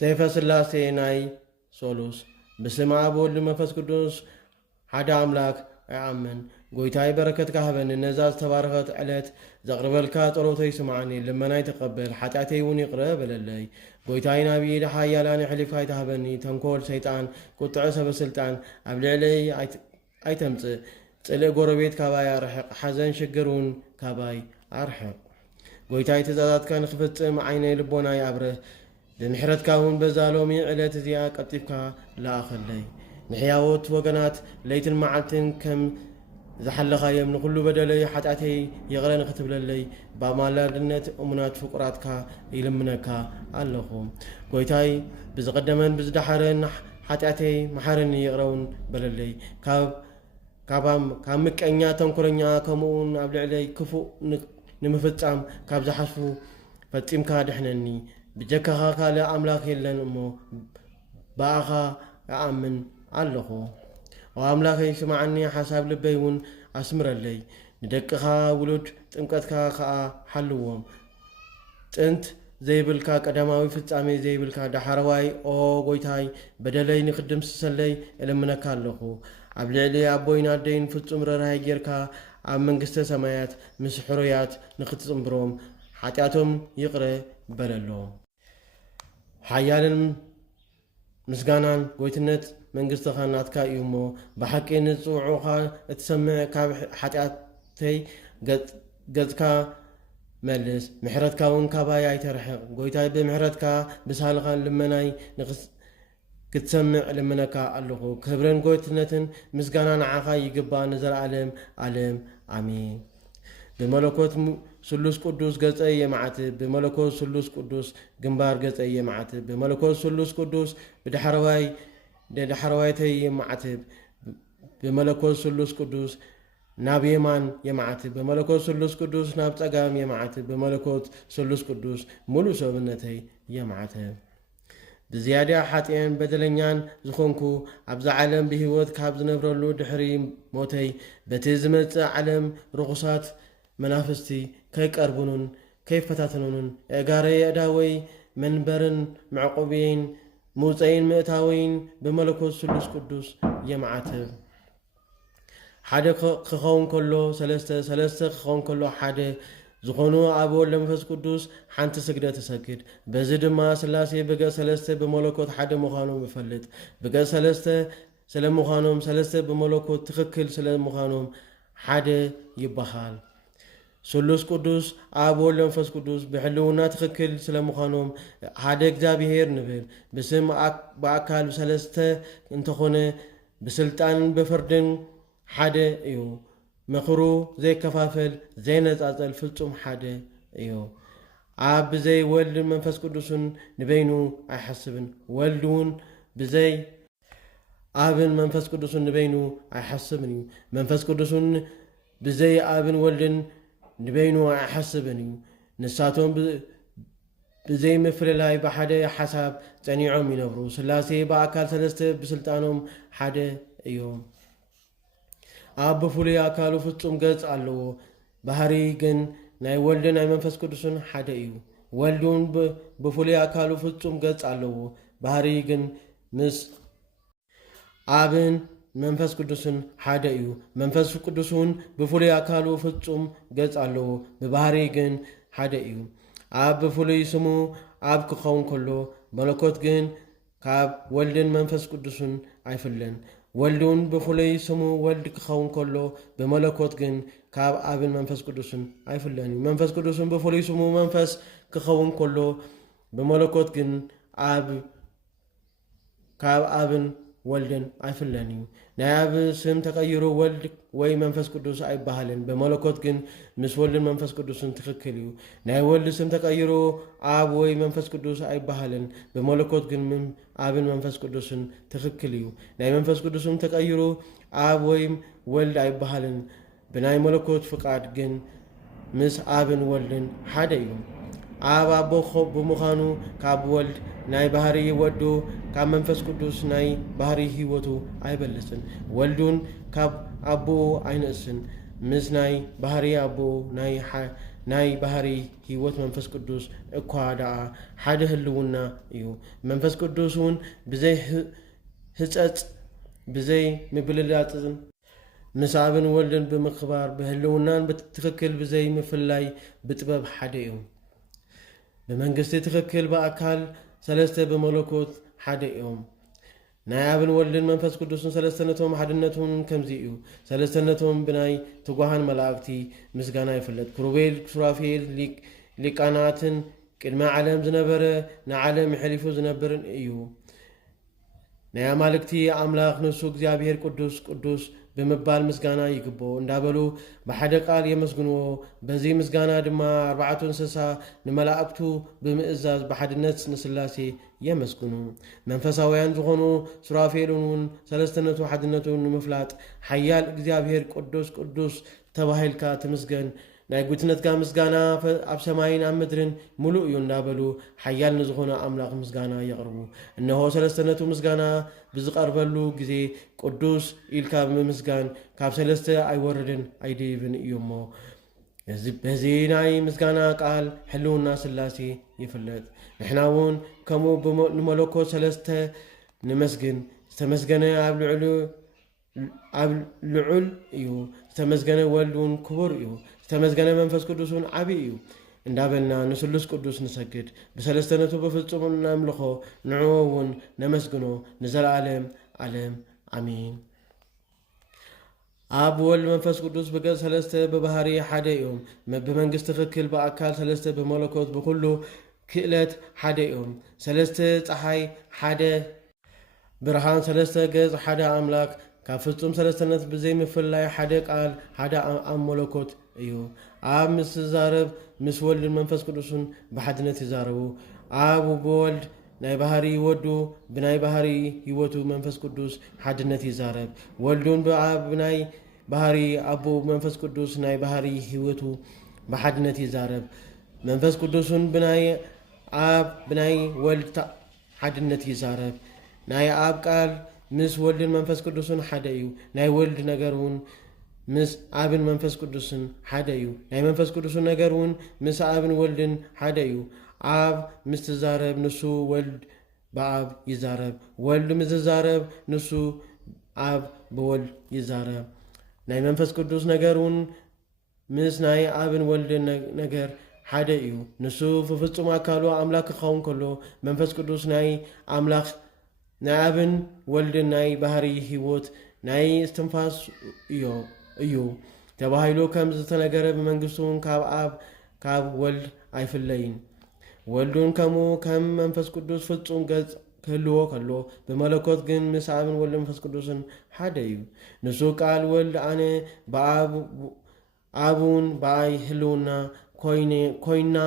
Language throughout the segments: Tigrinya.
ሰይፈ ስላሴ ናይ ሶሉስ بسم أب والد منفس قدوس حدا أملاك أعمن قويتاي بركة كهبن النزاز تباركت علت زغرب الكات روتي سمعني لما نيتقبل حتى وني قرب للي قويتاي نبي لحيا لاني حلف هاي تهبني تنكول شيطان قلت عسى بسلطان قبل علي أي تمت تلي قربيت كاباي أرحق حزن شقرون كاباي أرحق قويتاي تزادات كان خفت عيني لبوناي أبره بمحرت كاون بزالومي علت زيا قطيفكا لا اخلي نحياوت وقنات ليت المعلتن كم زحلخا يمن كل بدلي حتاتي يغرن كتب لي بامالدنت امنات فقراتكا يلمنكا اللهم قويتاي بزقدمن بزدحرن حتاتي محرن يغرون بللي كابام كامقنيا تنكرنيا كمون ابلعلي كفو نمفصام كاب زحفو فطيمكا دحنني بجكها قال أملاك يلن أمو باخا أعمن علقو وأملاك يسمعني حساب لبيون أسمر اللي ندكها ولد تنكتها خا حلوهم تنت زي بالكا قدماوي فصامي زي بالكا دحرواي او غويتاي بدلي نخدم سسلي لمنك علقو ابلعلي ابوينا دين فصم رراي جيركا ام منግስተ ሰማያት مسحريات نختصمبروم حاتياتهم يقرا بللو حيالن مسغانان قويتنت منግስተ خاناتካ يمو بحقي نصوعوها تسمع كاب حاتياتي غزكا ملس محرتكا ون كاباي ايترحق قويتاي بمحرتكا بسالخان لمناي نقص كتسمع لمنكا اللهو كبرن قويتنتن مسغانان عاقا يقبا نزر عالم امين بملكوت سلوس قدوس قصي يمعتب بملكوت سلوس قدوس جنبار قصي يمعتب بملكوت سلوس قدوس بدحرواي تي يمعتب بملكوت سلوس قدوس نابيمان يمعتب بملكوت سلوس قدوس ناب تقام يمعتب بملكوت سلوس قدوس ملو سوبنتي يمعتب بزيادة حاتين بدلنيان زخونكو عبز عالم بهوت كابز نبرلو دحري موتي بتزمت عالم رغصات منافستي كيك أربونون كيف فتاتنون إقاري أداوي منبرن معقوبين موزين مئتاوين بملكوت سلوس قدوس يمعاتب حدا خخون كله سلسة خخون كله حدا زخونو أبو لمفس قدوس حانت سجدة تسجد بزد ما سلاسي بقى سلسة بملكوت حدا مخانو بفلت بقى سلسة سلام مخانوم سلسة بملكوت تخكل سلام مخانوم حدا يبخال سلوس قدوس أبو لنفس قدوس بحلونا تخكل سلام خانوم هذا إجابيهر نبيل بسم بأكل سلسته انتخونه بسلطان بفردن حدا إيو مخرو زي كفافل زي نزازل فلتم حدا إيو عاب زي ولد منفس قدوسن نبينو أيحسبن ولدون بزي آبن منفس قدوسن نبينو أيحسبن منفس قدوسن بزي آبن ولدن نبينو أحسبني نساتهم بزي مفرلاي بحدا حساب تنيعهم ينبرو سلاسي بأكال ثلاثة بسلطانهم حدا يوم أب فولي أكالو فتم قز علو بحري جن ناي ولدن ناي منفس قدسون حدا يو ولدون بفولي أكالو فتم قز علو بحري جن مس آبن منفس قدسون حدا يو منفس قدسون بفولي أكالو فتم قز علو ببحري جن حدا يو أب بفولي سمو أب كخون كله ملكوت جن كاب ولدن منفس قدسون عيفلن ولدون بفولي سمو ولد كخون كله بملكوت جن كاب أبن منفس قدسون عيفلن منفس قدسون بفولي سمو منفس كخون كله بملكوت جن أب كاب أبن ولدن عيفلن ناب سم تغيرو ولد وي منفس قدوس اي بحالن بملكوت جن مس ولد منفس قدوس تخكليو ناي ولد سم تغيرو اب وي منفس قدوس اي بحالن بملكوت جن من ابن منفس قدوس تخكليو ناي منفس قدوس تغيرو اب وي ولد اي بحالن بناي ملكوت فقاد جن مس ابن ولدن حدايو اب ابو خب بمخانو كاب ولد ناي بحري ودو كاب منفس قدوس ناي بحري هيوتو اي بلسن ولدون كاب ابو عينسن مس ناي بحري ابو ناي ናይ ባህሪ ህይወት መንፈስ ቅዱስ እኳ ደኣ ሓደ ህልውና እዩ መንፈስ ቅዱስ እውን ብዘይ ህጸጽ ብዘይ ምብልላጽን ምስ አብን ወልድን ብምኽባር ብህልውናን ብትክክል ብዘይ ምፍላይ ብጥበብ ሓደ እዩ በመንግስቲ ትክክል በአካል ሰለስተ በመለኮት ሓደ እዮም ናይ አብን ወልድን መንፈስ ቅዱስን ሰለስተነቶም ሓድነቶም ከምዚ እዩ ሰለስተነቶም ብናይ ትጓሃን መላእክቲ ምስጋና ይፍለጥ ክሩቤል ሱራፌል ሊቃናትን ቅድመ ዓለም ዝነበረ ንዓለም ሕሊፉ ዝነበርን እዩ ናይ አማልክቲ አምላኽ ንሱ እግዚአብሔር ቅዱስ ቅዱስ በመባል ምስጋና ይግቦ እንዳበሉ በሓደ ቃል የመስግንዎ በዚ ምስጋና ድማ አርባዕቱ እንስሳ ንመላእክቱ ብምእዛዝ በሓድነት ንስላሴ የመስግኑ መንፈሳውያን ዝኾኑ ሱራፌልን ሰለስተነቱ ሓድነቱን ንምፍላጥ ሓያል እግዚአብሔር ቅዱስ ቅዱስ ተባሂልካ ትምስገን ናይ ጉትነትካ ምስጋና ኣብ ሰማይን ኣብ ምድርን ሙሉእ እዩ እንዳበሉ ሓያል ንዝኾነ አምላኽ ምስጋና የቕርቡ እነሆ ሰለስተነቱ ምስጋና ብዝቐርበሉ ግዜ ቅዱስ ኢልካ ብምስጋን ካብ ሰለስተ ኣይወርድን ኣይደይብን እዩሞ በዚ ናይ ምስጋና ቃል ሕልውና ስላሴ ይፍለጥ ንሕና እውን ከምኡ ንመለኮት ሰለስተ ንመስግን ዝተመስገነ ኣብ ልዑል እዩ ዝተመስገነ ወልድ እውን ክቡር እዩ ዝተመስገነ መንፈስ ቅዱስን ዓብይ እዩ እንዳበልና ንስሉስ ቅዱስ ንሰግድ ብሰለስተነቱ በፍጹም እናምልኾ ንዕኡ እውን ነመስግኖ ንዘለዓለም ዓለም አሜን አብ ወልድ መንፈስ ቅዱስ በገጽ ሰለስተ በባህሪ ሓደ እዮም በመንግስት ትክክል በአካል ሰለስተ በመለኮት በኩሉ ክእለት ሓደ እዮም ሰለስተ ፀሐይ ሓደ ብርሃን ሰለስተ ገጽ ሓደ አምላክ ካብ ፍጹም ሰለስተነት ብዘይ ምፍላይ ሓደ ቃል ሓደ ኣብ መለኮት እዩ ኣብ ምስ ዛረብ ምስ ወልድን መንፈስ ቅዱስን ብሓድነት ይዛረቡ ኣብ በወልድ ናይ ባህሪ ወዱ ብናይ ባህሪ ህይወቱ መንፈስ ቅዱስ ሓድነት ይዛረብ ወልዱን ብአብ ናይ ባህሪ አቦ መንፈስ ቅዱስ ናይ ባህሪ ህይወቱ ብሓድነት ይዛረብ መንፈስ ቅዱስን ብናይ አብ ብናይ ወልድ ሓድነት ይዛረብ ናይ አብ ቃል ምስ ወልድን መንፈስ ቅዱስን ሓደ እዩ ናይ ወልድ ነገሩን ምስ አብን መንፈስ ቅዱስን ሓደ እዩ ናይ መንፈስ ቅዱስን ነገሩን ምስ አብን ወልድን ሓደ እዩ አብ ምስ ትዛረብ ንሱ ወልድ በአብ ይዛረብ ወልድ ምስ ትዛረብ ንሱ አብ በወልድ ይዛረብ ናይ መንፈስ ቅዱስ ነገሩን ምስ ናይ አብን ወልድን ነገር ሓደ እዩ ንሱ ፍጹም አካሉ አምላክ ክኸውን ከሎ መንፈስ ቅዱስ ናይ አምላክ ናይ አብን ወልድን ናይ ባህሪ ህይወት ናይ እስትንፋስ እዩ ተባሂሉ ከም ዝተነገረ በመንግስቱን ካብ አብ ካብ ወልድ አይፍለይን ወልዱን ከም መንፈስ ቅዱስ ፍጹም ገጽ ክህልዎ ከሎ በመለኮት ግን ምስ አብን ወልድ መንፈስ ቅዱስን ሓደ እዩ ንሱ ቃል ወልድ አነ አቡን በአይ ህልውና ኮይና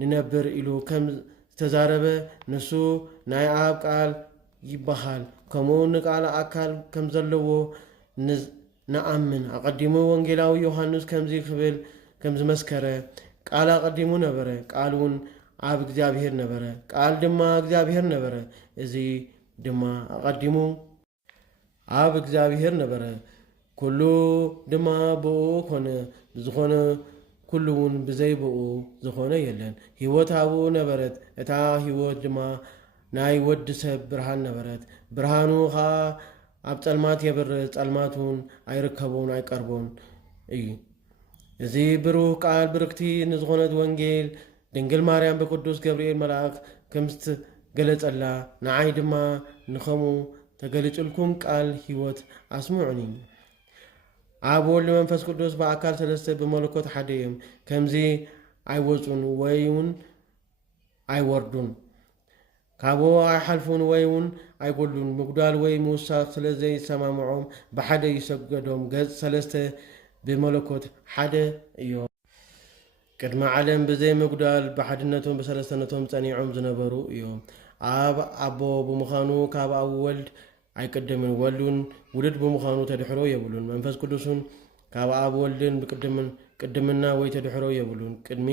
ንነብር ኢሉ ከም ዝተዛረበ ንሱ ናይ አብ ቃል ይበሃል ከምኡ ንቃል አካል ከም ዘለዎ ነአምን አቀዲሙ ወንጌላዊ ዮሐንስ ከምዚ ክብል ከምዚ መስከረ ቃል አቀዲሙ ነበረ ቃሉን አብ እግዚአብሔር ነበረ ቃል ድማ እግዚአብሔር ነበረ እዚ ድማ አቀዲሙ አብ እግዚአብሔር ነበረ ኩሉ ድማ ብኡ ኮነ ዝኾነ ኩሉውን ብዘይ ብኡ ዝኾነ የለን ህይወት አብኡ ነበረት እታ ህይወት ድማ ናይ ወድ ሰብ ብርሃን ነበረት ብርሃኑ ኸ ኣብ ጸልማት የብርህ ጸልማቱን ኣይርከቡን ኣይቀርቡን እዩ እዚ ብሩህ ቃል ብርክቲ ንዝኾነት ወንጌል ድንግል ማርያም በቅዱስ ገብርኤል መልአክ ከምስት ገለጸላ ንዓይ ድማ ንኸሙ ተገሊጹልኩም ቃል ህይወት አስምዑኒ አብ ወልድ መንፈስ ቅዱስ በአካል ሰለስተ በመለኮት ሓደ እዮም ከምዚ አይወጹን ወይውን አይወርዱን ካብኡ አይሓልፉን ወይውን አይጎሉን ምጉዳል ወይ ምውሳኽ ስለዘይ ሰማምዖም ብሓደ ይሰገዶም ገጽ ሰለስተ በመለኮት ሓደ እዮም ቅድመ ዓለም ብዘይ ምጉዳል ብሓድነቶም በሰለስተነቶም ጸኒዖም ዝነበሩ እዮም አብ አቦ ብምዃኑ ካብ አብ ወልድ አይቀደምን ወልዱን ውልድ ብምዃኑ ተድሕሮ የብሉን መንፈስ ቅዱስን ካብ አብ ወልድን ቅድምና ወይ ተድሕሮ የብሉን ቅድሚ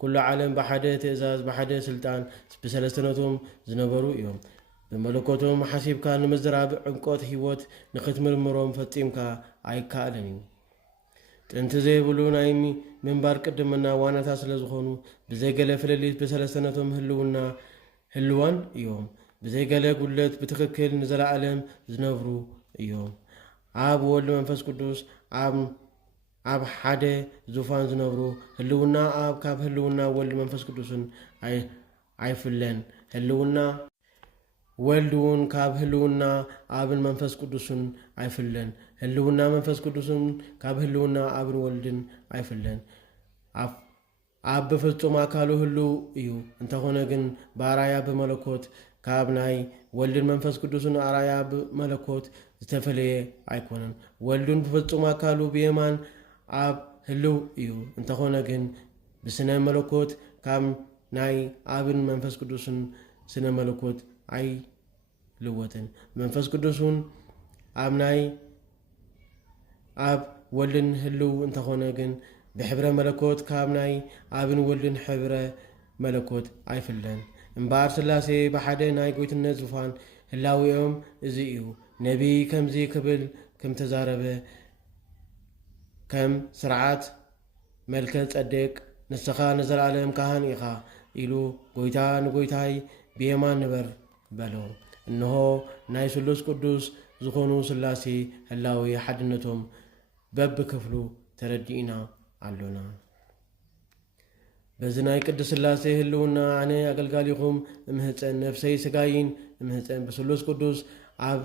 ኩሉ ዓለም ብሓደ ትእዛዝ ብሓደ ስልጣን ብሰለስተነቶም ዝነበሩ እዮም በመለኮቶም ሓሲብካ ንምዝራብ ዕምቆት ህይወት ንኽትምርምሮም ፈጺምካ ኣይከኣልን እዩ ጥንቲ ዘይብሉ ናይ ምንባር ቅድምና ዋናታት ስለ ዝኾኑ ብዘይገለ ፍለሊት ብሰለስተነቶም ህልዋን እዮም። ብዘይገለ ጉድለት ብትክክል ንዘለዓለም ዝነብሩ እዮም። ኣብ ወልድ መንፈስ ቅዱስ ኣብ ሓደ ዙፋን ዝነብሩ ህልውና ኣብ ካብ ህልውና ወልድ መንፈስ ቅዱስን ኣይፍለን። ህልውና ወልድ እውን ካብ ህልውና ኣብን መንፈስ ቅዱስን ኣይፍለን። ህልውና መንፈስ ቅዱስን ካብ ህልውና ኣብን ወልድን ኣይፍለን። ኣብ ብፍጹም ኣካሉ ህልው እዩ። እንተኾነ ግን ብኣራያ ብመለኮት ካብ ናይ ወልድን መንፈስ ቅዱስን ኣራያ ብመለኮት ዝተፈለየ ኣይኮነን። ወልዱን ብፍጹም ኣካሉ ብየማን ኣብ ህልው እዩ። እንተኾነ ግን ብስነ መለኮት ካብ ናይ ኣብን መንፈስ ቅዱስን ስነ መለኮት ኣይልወትን። መንፈስ ቅዱስን ኣብ ወልድን ህልው እንተኾነ ግን ብሕብረ መለኮት ካብ ናይ ኣብን ወልድን ሕብረ መለኮት ኣይፍለን። እምበኣር ስላሴ ብሓደ ናይ ጎይትነት ዙፋን ህላዊኦም እዚ እዩ። ነቢይ ከምዚ ክብል ከም ተዛረበ ከም ስርዓት መልከ ጸደቅ ንስኻ ንዘለዓለም ካህን ኢኻ ኢሉ ጎይታ ንጎይታይ ብየማን ንበር በሎ። እንሆ ናይ ስሉስ ቅዱስ ዝኾኑ ስላሴ ህላዊ ሓድነቶም በብክፍሉ ተረዲእና ኣሎና። በዚ ናይ ቅዱስ ስላሴ ህልውና ኣነ ኣገልጋሊኹም እምህፀን ነፍሰይ ስጋይን እምህፀን ብስሉስ ቅዱስ ኣብ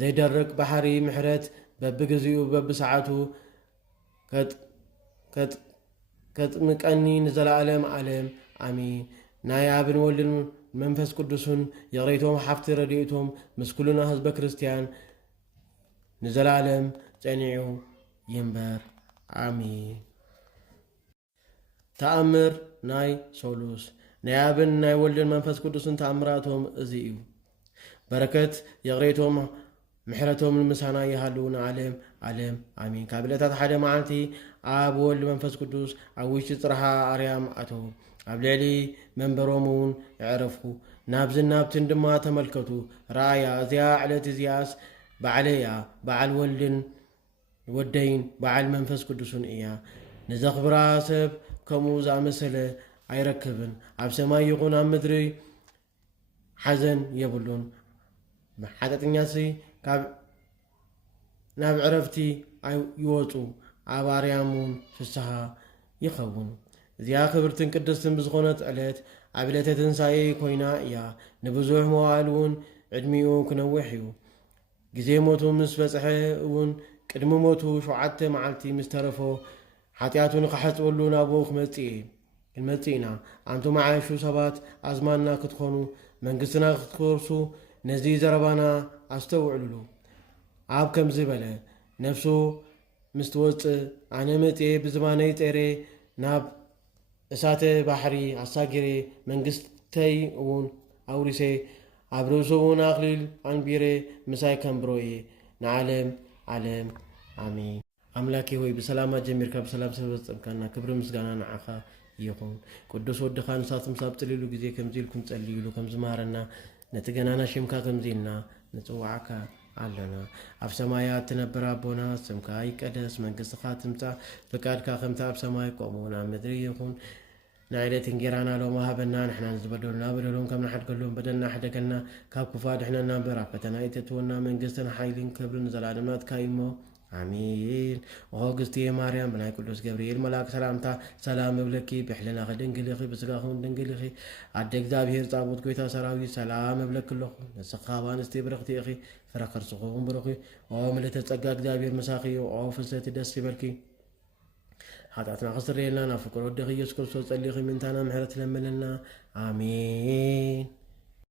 ዘይደርቅ ባሕሪ ምሕረት በብግዚኡ በብሰዓቱ ከጥምቀኒ ንዘለዓለም ዓለም ኣሚን። ናይ ኣብን ወልድን መንፈስ ቅዱስን የቕሬቶም ሓፍቲ ረድኤቶም ምስኩልና ህዝበ ክርስቲያን ንዘለዓለም ጸኒዑ ይንበር ኣሚን። ተኣምር ናይ ሶሉስ ናይ ኣብን ናይ ወልድን መንፈስ ቅዱስን ተኣምራቶም እዚ እዩ። በረከት የቕሬቶም ምሕረቶም ንምሳና ይሃሉ ንዓለም ዓለም ኣሚን። ካብ ዕለታት ሓደ መዓልቲ ኣብ ወልድ መንፈስ ቅዱስ ኣብ ውሽጢ ጽርሓ ኣርያም ኣተዉ። ኣብ ልዕሊ መንበሮም እውን ይዕረፉ። ናብዝን ናብትን ድማ ተመልከቱ። ረኣያ እዚኣ ዕለት እዚኣስ ባዕለያ በዓል ወልድን ወደይን በዓል መንፈስ ቅዱስን እያ። ንዘኽብራ ሰብ ከምኡ ዝኣመሰለ ኣይረክብን። ኣብ ሰማይ ይኹን ኣብ ምድሪ ሓዘን የብሉን። ሓጠጥኛሲ ናብ ዕረፍቲ ይወፁ። ኣብ ኣርያሙን ፍስሓ ይኸውን። እዚኣ ክብርትን ቅድስትን ብዝኾነት ዕለት ኣብ ዕለተ ትንሣኤ ኮይና እያ። ንብዙሕ መዋዕል እውን ዕድሚኡ ክነውሕ እዩ። ግዜ ሞቱ ምስ በጽሐ እውን ቅድሚ ሞቱ 7 መዓልቲ ምስ ተረፎ ሓጢኣቱ ንኸሓፅበሉ ናብኡ ክንመጽእ ኢና። ኣንቱም ዓይሹ ሰባት ኣዝማና ክትኾኑ መንግሥትና ክትኮርሱ ነዚ ዘረባና ኣስተውዕሉሉ። ኣብ ከምዚ በለ ነፍሱ ምስ ትወፅእ ኣነ መጽእ ብዝማነይ ጸሬ ናብ እሳተ ባሕሪ ኣሳጊሬ መንግሥተይ እውን ኣውሪሴ ኣብ ርእሱ እውን ኣኽሊል ኣንቢሬ ምሳይ ከንብሮ እየ ንዓለም ዓለም ኣሚን። ኣምላኬ ሆይ ብሰላማ ጀሚርካ ብሰላም ስለበጽምካና ክብሪ ምስጋና ንዓኻ ይኹን። ቅዱስ ወድኻ ንሳት ምሳብ ጽሊሉ ግዜ ከምዚ ኢልኩም ጸልዩሉ ከም ዝማረና ነቲ ገናና ሽምካ ከምዚኢልና ንጽዋዓካ ኣለና። ኣብ ሰማያት ትነብር ኣቦና ስምካ ይቀደስ፣ መንግሥትኻ ትምጻእ፣ ፍቃድካ ከምቲ ኣብ ሰማይ ከምኡ'ውን ኣብ ምድሪ ይኹን። ንዕለት እንጀራና ሎሚ ሃበና፣ ንሕና ንዝበደሉና በደሎም ከም ንሓድገሎም በደልና ሕደገልና፣ ካብ ክፉ ኣድሕነና እምበር ኣብ ፈተና ኣይተእትወና፣ መንግሥትን ሓይልን ክብርን ዘለዓለምና ናትካ እዩ እሞ ኣሚን። ኦግስቲ ማርያም ብናይ ቅዱስ ገብርኤል መልኣክ ሰላምታ ሰላም እብለኪ፣ ብሕልናኺ ድንግል ኢኺ፣ ብስጋኹን ድንግል ኢኺ፣ ኣደ እግዚኣብሔር ጻብኦት ጎይታ ሰራዊት ሰላም እብለኪ ኣለኹ። ንስኻ ብኣንስቲ ብርኽቲ ኢኺ፣ ፍረ ከርስኹም ብሩኽ እዩ። ኦ ምልዕተ ጸጋ እግዚኣብሔር ምሳኺ እዩ። ኦ ፍልሰቲ ደስ ይበልኪ። ሓጢኣትና ክስረየልና ናብ ፍቅር ወድኺ ኢየሱስ ክርስቶስ ጸሊኺ ምንታና ምሕረት ለምንልና ኣሚን።